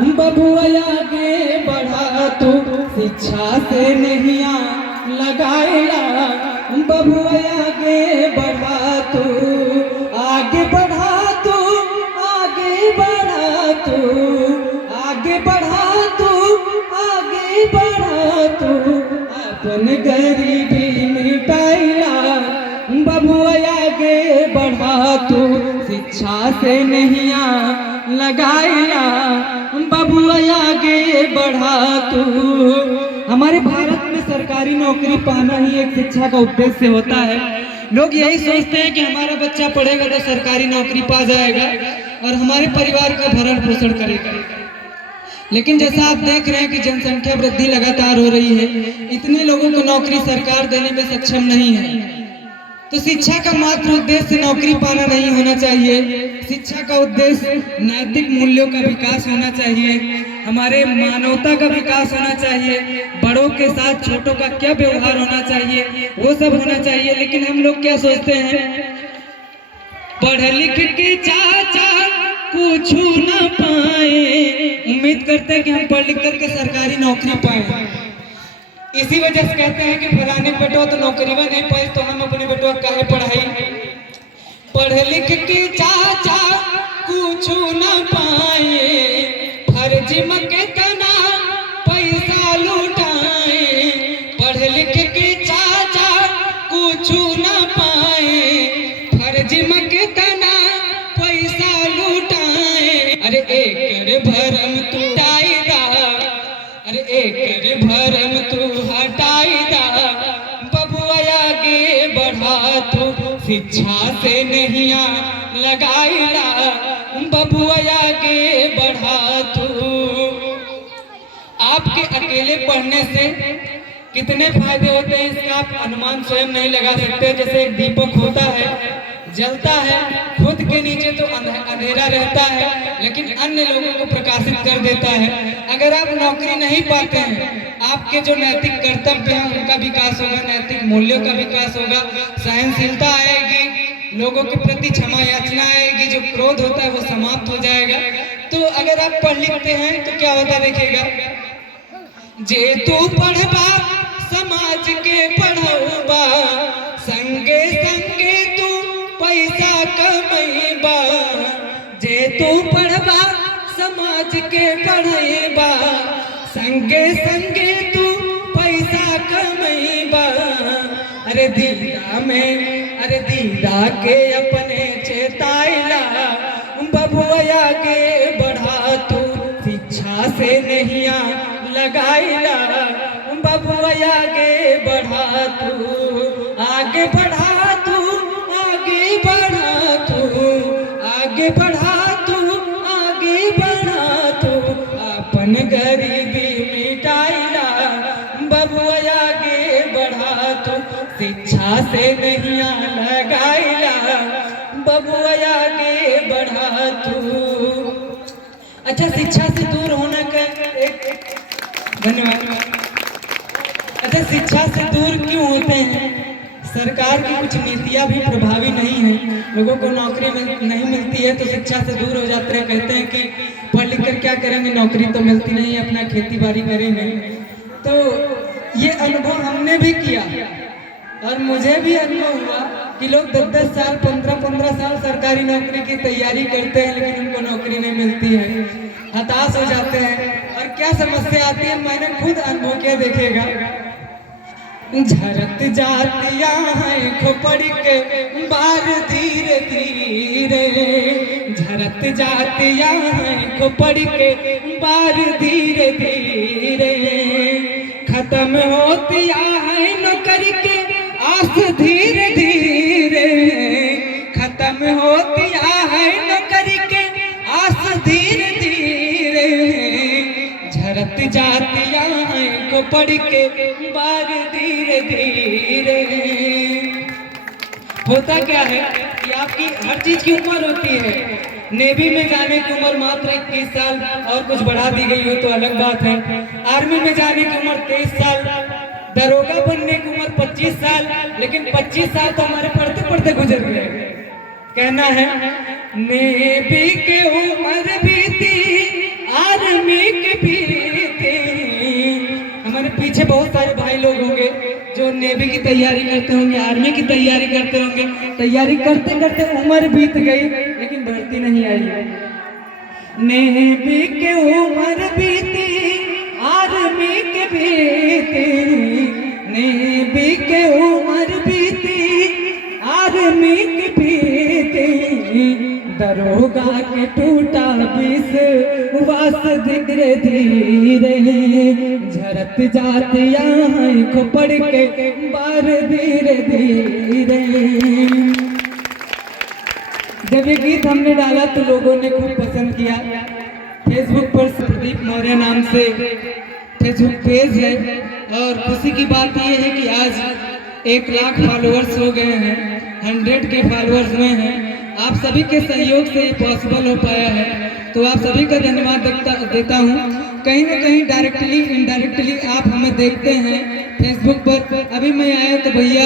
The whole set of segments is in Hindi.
बबुआ आगे बढ़ा तू शिक्षा से नहिया लगाएला। बबुआ आगे बढ़ा तू, आगे बढ़ा तू, आगे बढ़ा तू, आगे बढ़ा तू, आगे बढ़ा तू, अपन गरीबी मिटाइला। बबुआ आगे बढ़ा तू शिक्षा से नहिया लगाइला। बबुआ आगे बढ़ा तू। हमारे भारत में सरकारी नौकरी पाना ही एक शिक्षा का उद्देश्य होता है। लोग यही सोचते हैं कि हमारा बच्चा पढ़ेगा तो सरकारी नौकरी पा जाएगा और हमारे परिवार का भरण पोषण करेगा। लेकिन जैसा आप देख रहे हैं कि जनसंख्या वृद्धि लगातार हो रही है, इतने लोगों को नौकरी सरकार देने में सक्षम नहीं है। तो शिक्षा का मात्र उद्देश्य नौकरी पाना नहीं होना चाहिए। शिक्षा का उद्देश्य नैतिक मूल्यों का विकास होना चाहिए, हमारे मानवता का विकास होना चाहिए, बड़ों के साथ छोटों का क्या व्यवहार होना चाहिए वो सब होना चाहिए। लेकिन हम लोग क्या सोचते हैं, पढ़ लिख के चाचा कुछ न पाए, उम्मीद करते हैं कि हम पढ़ लिख करके सरकारी नौकरी पाए। इसी वजह से कहते हैं कि फलाने बेटो तो नौकरी में नहीं पाई तो हम अपने बेटो काहे पढ़ाई। पढ़ लिख के चाचा कुछ न पाए, फर्जी मके तना पैसा लुटाए। पढ़ लिख के चाचा कुछ न पाए, फर्जी मके तना पैसा लुटाए। अरे एक भरम तू टाइदा, अरे एक भरम तू हटाई दा। बबुआ आगे बढ़ा तू शिक्षा से नहिया लगाइला। बबुआ आगे बढ़ा तू। आपके अकेले पढ़ने से कितने फायदे होते हैं इसका आप अनुमान स्वयं नहीं लगा सकते। जैसे एक दीपक होता है, जलता है, खुद के नीचे तो अंधेरा रहता है लेकिन अन्य लोगों को प्रकाशित कर देता है। अगर आप नौकरी नहीं पाते हैं, आपके जो नैतिक कर्तव्य हैं उनका विकास होगा, नैतिक मूल्यों का विकास होगा, सहनशीलता आएगी, लोगों के प्रति क्षमा याचना आएगी, जो क्रोध होता है वो समाप्त हो जाएगा। तो अगर आप पढ़ लिखते हैं तो क्या होता देखिएगा, जे तू पढ़बा समाज के पढ़ौबा, संगे संगे तू पैसा कमैबा। जे तू पढ़बा समाज के पढ़ैबा, संगे संगे तू पैसा कमैबा। अरे दीदा में, अरे दीदा के अपने चेताइला। बबुआ आगे बढ़ा तू शिक्षा से नहिया लगाइला। बबुआ आगे बढ़ा तू, आगे बढ़ा तू, आगे बढ़ा तू, आगे बढ़ा तू, आगे बढ़ा तू, अपन गरीबी मिटाइला। बबुआ आगे बढ़ा तू शिक्षा से नहिया लगाइला। बबुआ आगे बढ़ा तू। अच्छा, शिक्षा से दूर होने का एक धन्यवाद। अच्छा, शिक्षा से दूर क्यों होते हैं? सरकार की कुछ नीतियां भी प्रभावी नहीं है, लोगों को नौकरी नहीं मिलती है तो शिक्षा से दूर हो जाते हैं। कहते हैं कि पढ़ लिख कर क्या करेंगे, नौकरी तो मिलती नहीं है, अपना खेती बाड़ी करेंगे। तो ये अनुभव हमने भी किया और मुझे भी अनुभव हुआ कि लोग 10-10 साल 15-15 साल सरकारी नौकरी की तैयारी करते हैं लेकिन उनको नौकरी नहीं मिलती है, हताश हो जाते हैं। और क्या समस्या आती है मैंने खुद अनुभव किया, देखिएगा। झरत जातिया है खोपड़ी के बार धीरे धीरे, झरत जातिया है खोपड़ी के बार धीरे धीरे। खत्म होतिया है नौकरी के आस धीरे धीरे, खत्म होतिया है नौकरी के आस धीरे धीरे। झरत जातिया है खोपड़ी के बार धीरे धीरे। होता क्या है कि आपकी हर चीज की उम्र होती है। नेवी में जाने की उम्र मात्र 21 साल और कुछ बढ़ा दी गई हो तो अलग बात है। आर्मी में जाने की उम्र 23 साल, दरोगा बनने की उम्र 25 साल, लेकिन 25 साल तो हमारे पढ़ते पढ़ते गुजर गए। कहना है नेवी के उम्र बीती, आर्मी बीती। हमारे पीछे बहुत सारे भाई लोग होंगे जो नेवी की तैयारी करते होंगे, आर्मी की तैयारी करते होंगे। तैयारी करते करते उम्र बीत गई लेकिन भर्ती नहीं आई। नेवी के उम्र बीती, आर्मी के बीती, नेवी के उम्र बीती, आर्मी के बीती। दरोगा के टूटा विश्वास धीरे धीरे, झरत जाती आँखों पड़ के बार धीरे धीरे। जब ये गीत हमने डाला तो लोगों ने खूब पसंद किया। फेसबुक पर प्रदीप मौर्य नाम से फेसबुक पेज है और खुशी की बात यह है कि आज 1 लाख फॉलोअर्स हो गए हैं, 100 के फॉलोअर्स हुए हैं। आप सभी के सहयोग से ये पॉसिबल हो पाया है, तो आप सभी का धन्यवाद देता हूँ। कहीं ना कहीं डायरेक्टली इनडायरेक्टली आप हमें देखते हैं फेसबुक पर। अभी मैं आया तो भैया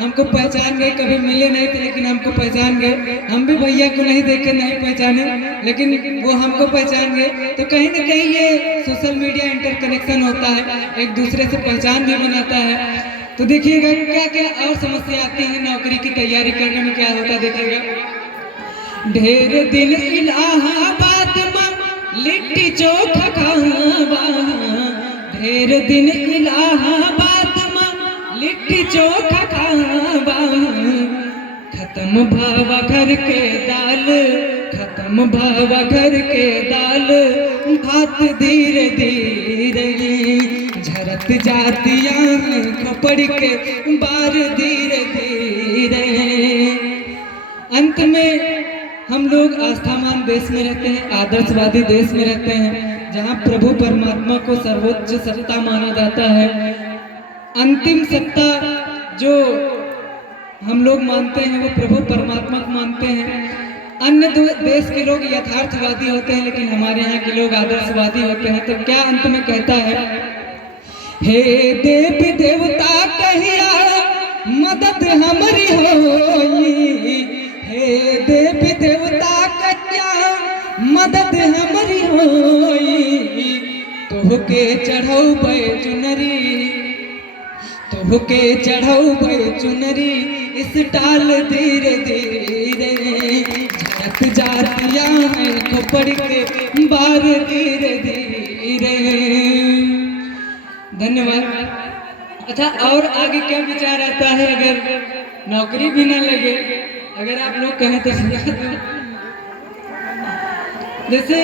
हमको पहचान गए, कभी मिले नहीं थे लेकिन हमको पहचान गए। हम भी भैया को नहीं देखे, नहीं पहचाने, लेकिन वो हमको पहचान गए। तो कहीं ना कहीं ये सोशल मीडिया इंटरकनेक्शन होता है, एक दूसरे से पहचान भी बनाता है। तो देखिएगा क्या क्या और समस्या आती है नौकरी की तैयारी करने में, क्या होता है देखिएगा। ढेर दिन इलाहाबाद में लिट्टी चोखा खावा, ढेर दिन इलाहाबाद में लिट्टी चोखा खावा। खत्म भावा घर के दाल, खत्म भावा घर के दाल, भात धीरे धीरे, झरत जाती आँखों पड़ के बार धीरे धीरे। अंत में हम लोग आस्थामान देश में रहते हैं, आदर्शवादी देश में रहते हैं, जहाँ प्रभु परमात्मा को सर्वोच्च सत्ता माना जाता है। अंतिम सत्ता जो हम लोग मानते हैं वो प्रभु परमात्मा को मानते हैं। अन्य देश के लोग यथार्थवादी होते हैं लेकिन हमारे यहाँ के लोग आदर्शवादी होते हैं। तो क्या अंत में कहता है, हे देव देवता कहिया मदद हमारी होई, हे देव देवता कहिया मदद हमारी होई। तोहके चढ़ौबै चुनरी, तोहके चढ़ौबै चुनरी, इस टाल धीरे धीरे, झरत जातिया आँखों पड़ के बार धीरे धीरे। धन्यवाद। अच्छा, और आगे क्या विचार आता है अगर नौकरी भी ना लगे, अगर आप लोग कहें तो सुना दो। जैसे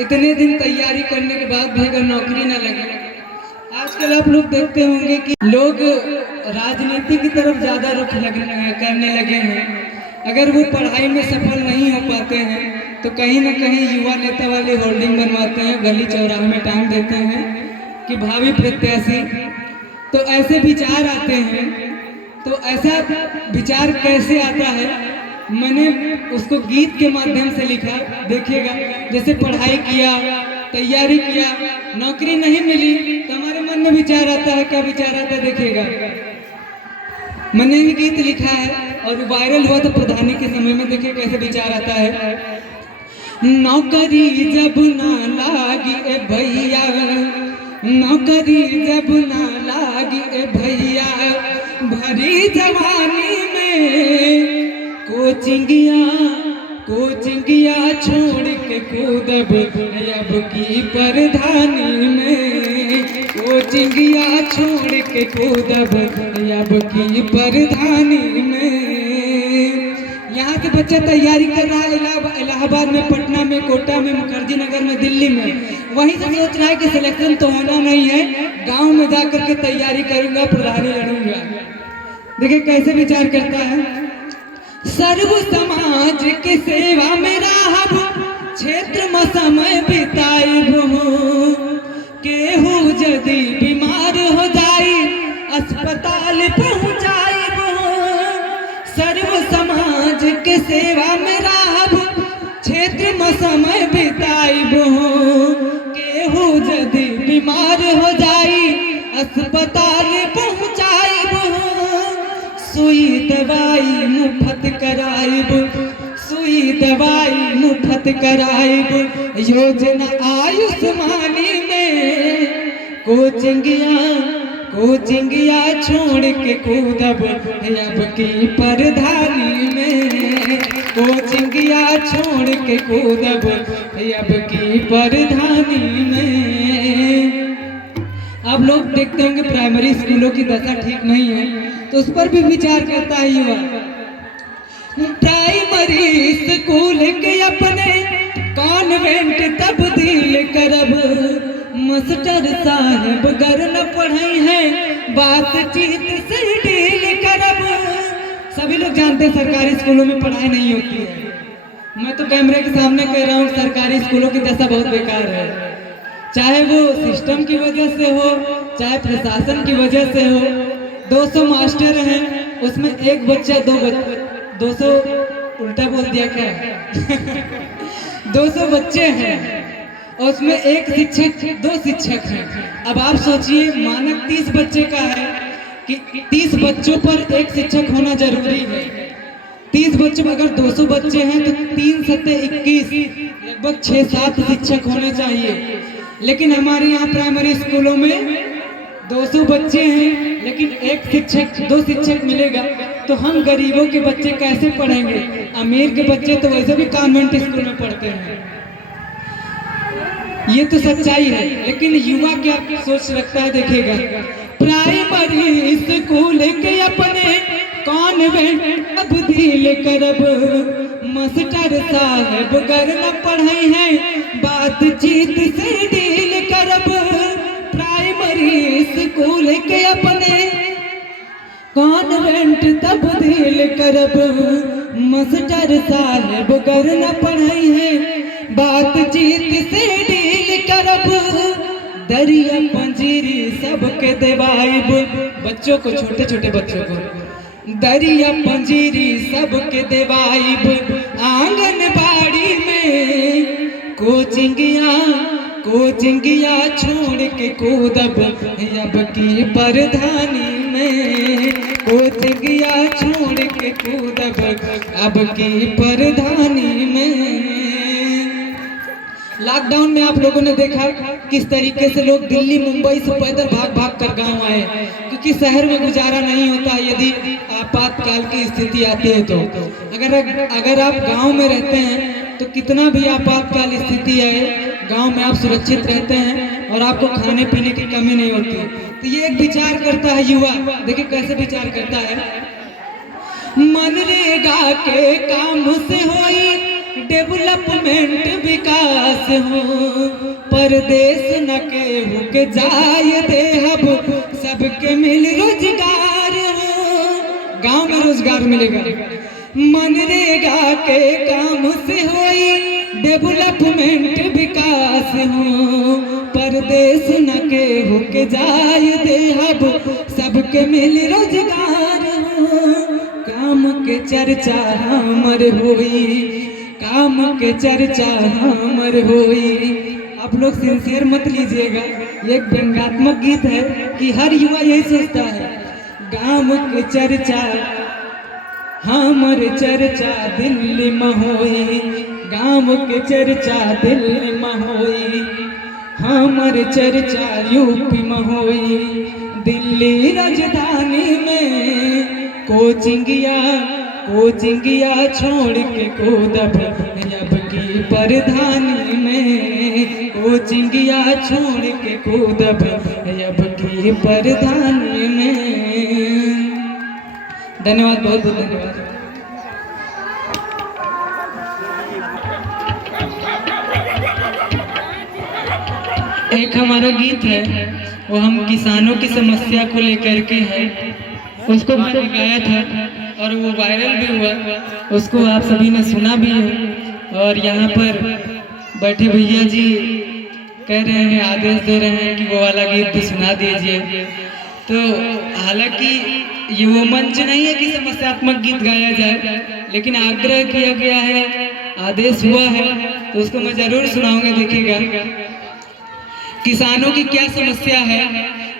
इतने दिन तैयारी करने के बाद भी अगर नौकरी ना लगे, आजकल आप लोग देखते होंगे कि लोग राजनीति की तरफ ज़्यादा रुख करने लगे हैं। अगर वो पढ़ाई में सफल नहीं हो पाते हैं तो कहीं ना कहीं युवा नेता वाले होर्डिंग बनवाते हैं, गली चौराहे में टांग देते हैं कि भावी प्रत्याशी। तो ऐसे विचार आते हैं। तो ऐसा विचार कैसे आता है, मैंने उसको गीत के माध्यम से लिखा। देखिएगा, जैसे पढ़ाई किया, तैयारी किया, नौकरी नहीं मिली तो हमारे मन में विचार आता है। क्या विचार आता है देखिएगा। मैंने ही गीत लिखा है और वायरल हुआ तो प्रधानी के समय में। देखिए कैसे विचार आता है। नौकरी जब ना लागी ए भैया, नौकरी जब ना लागी ए भैया, भरी जवानी में कोचिंगिया छोड़ के कूदब अब की प्रधानी में, कोचिंगिया छोड़ के कूदब अब की प्रधानी में। यहाँ के बच्चा तैयारी कर रहा है इलाहाबाद में, पटना में, कोटा में, मुखर्जी नगर में, दिल्ली में। वहीं से सोच रहा है कि सिलेक्शन तो होना नहीं है, गांव में जाकर के तैयारी करूंगा, प्रधानी लड़ूंगा। देखिए कैसे विचार करता है। सर्व समाज के सेवा में रहब, क्षेत्र में समय बिताइब, केहू यदि बीमार हो जाई अस्पताल पहुँचाइब। सर्व समाज के सेवा में रहब, क्षेत्र में समय बिताइब, केहू यदि बीमार हो जाई अस्पताल पहुँचाइब। सुई दवाई मुफ्त कराइब, सुई दवाई मुफ्त कराइब, योजना आयुष्मान कोचिंगिया छोड़ के कूदब अब की परधानी में, कोचिंगिया छोड़ के कूदब अब की परधानी में। आप लोग देखते होंगे प्राइमरी स्कूलों की दशा ठीक नहीं है, तो उस पर भी विचार करता है युवा। प्राइमरी स्कूल के अपने कॉन्वेंट तब्दील करब, मास्टर साहब गर न पढ़ाई है बातचीत से डील करब। सभी लोग जानते हैं सरकारी स्कूलों में पढ़ाई नहीं होती है। मैं तो कैमरे के सामने कह रहा हूँ सरकारी स्कूलों की दशा बहुत बेकार है, चाहे वो सिस्टम की वजह से हो, चाहे प्रशासन की वजह से हो। 200 मास्टर हैं, उसमें एक बच्चा 200 उल्टा बोल दिया क्या 200 बच्चे हैं और उसमें एक शिक्षक 2 शिक्षक हैं। अब आप सोचिए मानक 30 बच्चे का है कि 30 बच्चों पर एक शिक्षक होना जरूरी है। 30 बच्चों में अगर 200 बच्चे हैं तो 3 सत्ते 21, लगभग 6-7 शिक्षक होने चाहिए। लेकिन हमारे यहाँ प्राइमरी स्कूलों में 200 बच्चे हैं लेकिन एक शिक्षक 2 शिक्षक मिलेगा, तो हम गरीबों के बच्चे कैसे पढ़ेंगे? अमीर के बच्चे तो वैसे भी कॉन्वेंट स्कूल में पढ़ते हैं। ये तो सच्चाई है, लेकिन युवा क्या सोच रखता है देखिएगा। प्राइमरी स्कूल के अपने कॉन्वेंट तब्दील करब, मास्टर साहब गर न पढ़ाई है बातचीत से डील करब। प्राइमरी स्कूल के अपने कॉन्वेंट तब्दील करब, मास्टर साहब गर न पढ़ाई है बातचीत से डील करब। दरिया पंजीरी सबके देवाइब, बच्चों को, छोटे छोटे बच्चों को दरिया पंजीरी सबके देवाइब। आंगनबाड़ी में कोचिंगिया छोड़ के कूदब अब की परधानी में, कोचिंगिया छोड़ के कूदब अब की परधानी में। लॉकडाउन में आप लोगों ने देखा किस तरीके से लोग दिल्ली मुंबई से पैदल भाग भाग कर गांव आए, क्योंकि शहर में गुजारा नहीं होता यदि आपातकाल की स्थिति आती है। तो अगर आप गांव में रहते हैं तो कितना भी आपातकाल स्थिति आए, गांव में आप सुरक्षित रहते हैं और आपको खाने पीने की कमी नहीं होती। तो ये एक विचार करता है युवा, देखिए कैसे विचार करता है। मनरेगा के काम से होई डेवलपमेंट विकास हो, परदेश न केहू के जाय देहब सबके मिल रोजगार हो। गांव में रोजगार मिलेगा। मनरेगा के काम से होई डेवलपमेंट विकास हो, परदेश न केहू के जाय देहब सबके मिल रोजगार हो। काम के चर्चा हमर होई, काम के चर्चा हमर होई। आप लोग सिंसियर मत लीजिएगा, ये एक व्यंग्यात्मक गीत है कि हर युवा यही सोचता है। गांव के चर्चा हमर चर्चा दिल्ली में होई, गांव के चर्चा दिल्ली में होई, हमर चर्चा यूपी में होई। दिल्ली राजधानी में कोचिंगिया छोड़ के कूदब अब की परधानी में, कोचिंगिया छोड़ के कूदब अब की परधानी में। धन्यवाद, बहुत बहुत धन्यवाद। एक हमारा गीत है, वो हम किसानों की समस्या को लेकर के है, उसको मैंने गाया था और वो वायरल भी हुआ, उसको आप सभी ने सुना भी है। और यहाँ पर बैठे भैया जी कह रहे हैं, आदेश दे रहे हैं कि वो वाला गीत भी सुना दीजिए। तो हालांकि ये वो मंच नहीं है कि समस्यात्मक गीत गाया जाए, लेकिन आग्रह किया गया है, आदेश हुआ है, तो उसको मैं जरूर सुनाऊंगा। देखिएगा किसानों की क्या समस्या है।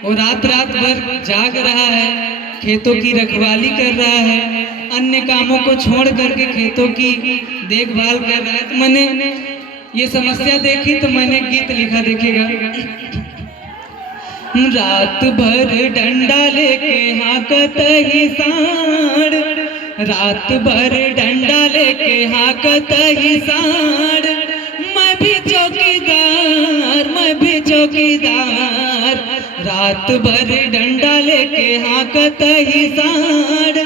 वो रात भर जाग रहा है, खेतों की रखवाली कर रहा है, अन्य कामों को छोड़ करके खेतों की देखभाल कर रहा है। तो मैंने ये समस्या देखी तो मैंने गीत लिखा। देखिएगा रात भर डंडा लेके हाकत ही साड़, रात भर डंडा लेके हाकत ही साड़। मैं भी चौकीदार, मैं भी चौकीदार, रात भर डंडा लेके हाकत ही साड़।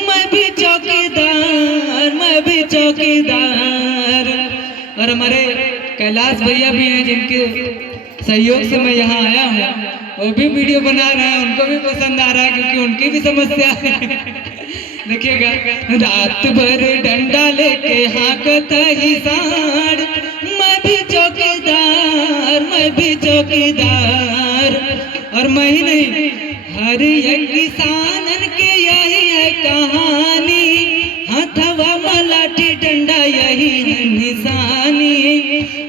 मैं भी चौकीदार, मैं भी चौकीदार। और हमारे कैलाश भैया भी हैं जिनके सहयोग से मैं यहाँ आया हूँ, वो भी वीडियो बना रहे हैं, उनको भी पसंद आ रहा है क्योंकि उनकी भी समस्या है। देखिएगा, रात भर डंडा लेके हाकत ही साड़। मैं भी चौकीदार, मैं भी चौकीदार। और मैं ही नहीं, हर एक किसानन के यही है कहानी, हथवा मलाठी डंडा यही है निशानी।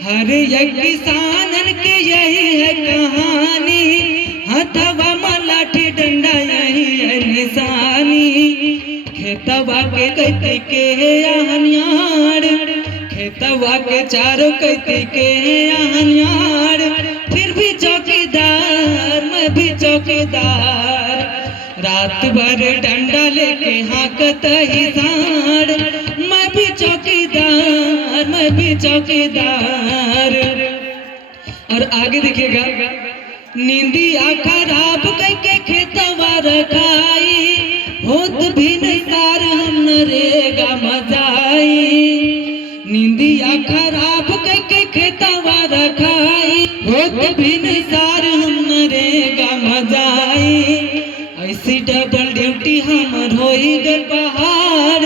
हर एक किसानन के यही है कहानी, हथवा मलाठी डंडा यही है निशानी। खेतवा के कैती के आहनियार, खेतवा के चारों कैती के आहनियार। फिर भी चौकीदार, मैं भी चौकीदार, रात भर डंडा लेके हाकत ही साड़। मैं भी चौकीदार, मैं भी चौकीदार। और आगे देखिएगा, नींदिया खराब करके खेतवा रखाई, होत भी निसार हम नरेगा मजाई। नींदिया खराब करके खेतवा रखाई, होत भी निसार हम नरेगा मजाई। ऐसी डबल ड्यूटी हमर होई गल पहाड़,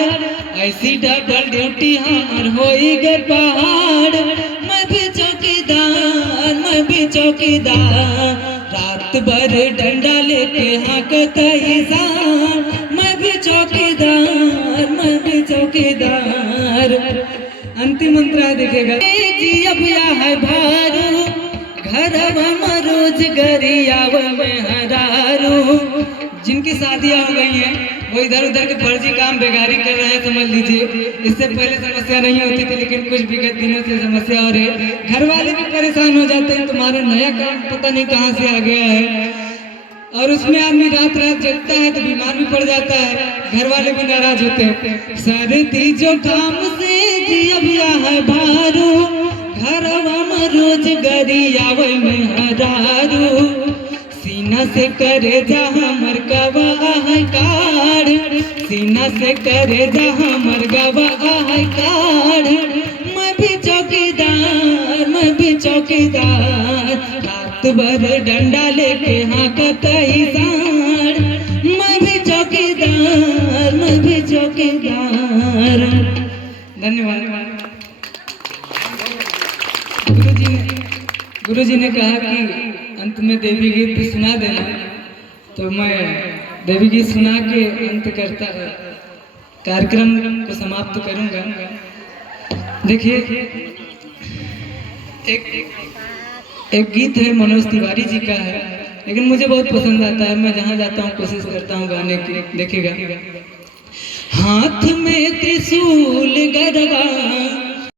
ऐसी डबल ड्यूटी हमर होई गल पहाड़। मैं भी चौकीदार, मैं भी चौकीदार, रात भर डंडा लेके हाकत ही साड़। मैं भी चौकीदार, मैं भी चौकीदार। अंतिम मंत्र देखेगा, जी अब या है भारू, घरवा में रोज गरियाव में हरारू। जिनकी शादियां हो गई हैं वो इधर उधर के फर्जी काम बेगारी कर रहे हैं, समझ लीजिए। इससे पहले समस्या नहीं होती थी, लेकिन कुछ विगत दिनों से समस्या हो रही है। घर वाले भी परेशान हो जाते हैं, तुम्हारा नया काम पता नहीं कहाँ से आ गया है। और उसमें आदमी रात रात जगता है तो बीमार भी पड़ जाता है, घर वाले भी नाराज होते हैं। सर्दी जो काम से जिया है भारू, घरवा में रोज गरियाव में हरारू। सीना से करे जा हमर गवा है काढ़, सीना से करे जा हमर गवा है काढ़। मैं भी चौकीदार, मैं भी चौकीदार, रात भर डंडा लेके हाकत ही साड़। मैं भी चौकीदार, मैं भी चौकीदार। धन्यवाद। गुरुजी ने कहा कि अंत में देवी गीत भी सुना देना, तो मैं देवी गीत सुना के अंत करता कार्यक्रम को समाप्त करूंगा। देखिए, एक गीत है मनोज तिवारी जी का है, लेकिन मुझे बहुत पसंद आता है। मैं जहाँ जाता हूँ कोशिश करता हूँ गाने की। देखिएगा, हाथ में त्रिशूल गरबा